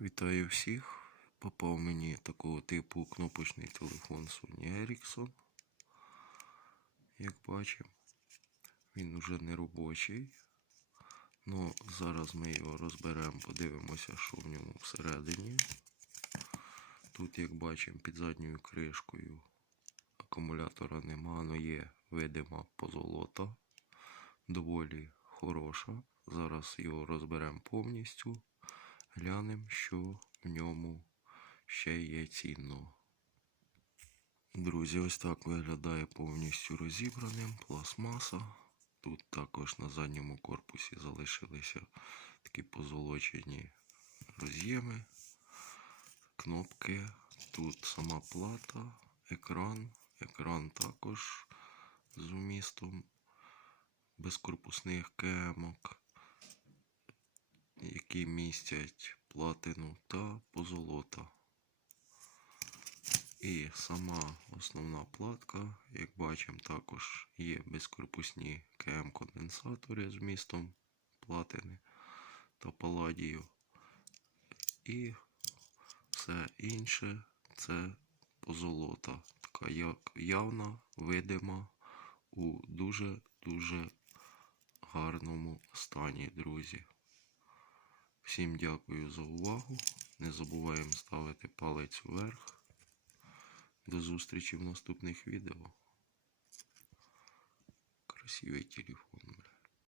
Вітаю всіх. Попав мені такого типу кнопочний телефон Sony Ericsson. Як бачимо, він уже не робочий. Ну, зараз ми його розберемо, подивимося, що в ньому всередині. Тут, як бачимо, під задньою кришкою акумулятора нема, але є видима позолота. Доволі хороша. Зараз його розберемо повністю. Глянемо, що в ньому ще є цінного. Друзі, ось так виглядає повністю розібраним пластмаса. Тут також на задньому корпусі залишилися такі позолочені роз'єми, кнопки. Тут сама плата, екран. Екран також з вмістом безкорпусних кемок, які містять платину та позолота. І сама основна платка, як бачимо, також є безкорпусні КМ-конденсатори з вмістом платини та паладію. І все інше це позолота. Така як явна, видима у дуже-дуже гарному стані, друзі. Всім дякую за увагу. Не забуваємо ставити палець вверх. До зустрічі в наступних відео. Красивий телефон, бля.